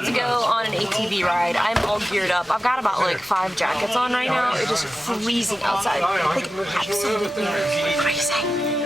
about to go on an ATV ride. I'm all geared up. I've got about like 5 jackets on right now. It is freezing outside. Like absolutely freezing.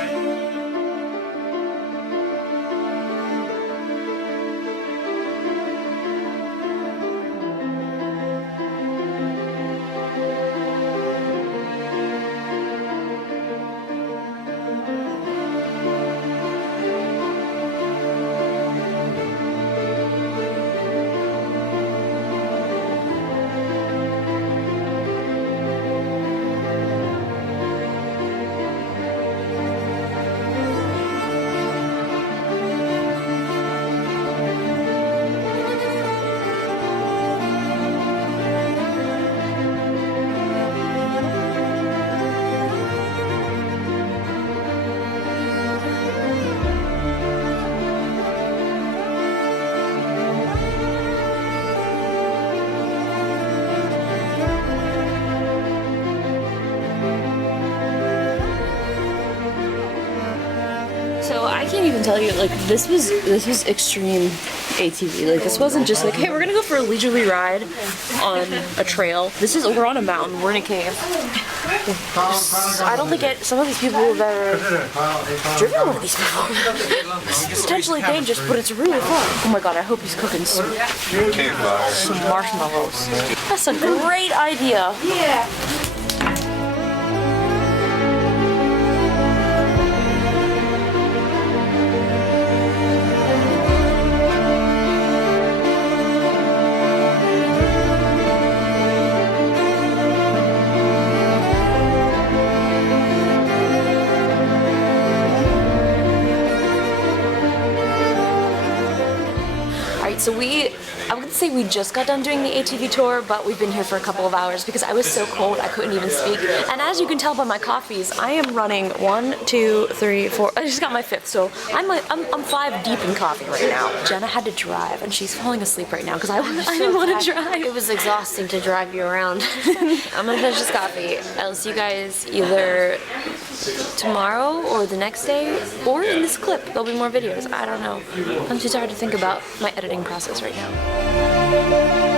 So I can't even tell you, like, this was extreme ATV. Like, this wasn't just like, hey, we're gonna go for a leisurely ride on a trail. We're on a mountain, we're in a cave. I don't think some of these people have ever driven one of these before. It's potentially dangerous, but it's really fun. Oh my god, I hope he's cooking some marshmallows. That's a great idea. Yeah. So I would say we just got done doing the ATV tour, but we've been here for a couple of hours because I was so cold I couldn't even speak. And as you can tell by my coffees, I am running 1, 2, 3, 4. I just got my 5th, so I'm 5 deep in coffee right now. Jenna had to drive, and she's falling asleep right now because I didn't want to drive. It was exhausting to drive you around. I'm gonna finish this coffee. I'll see you guys either tomorrow or the next day, or in this clip. There'll be more videos. I don't know. I'm too tired to think about my editing process right now.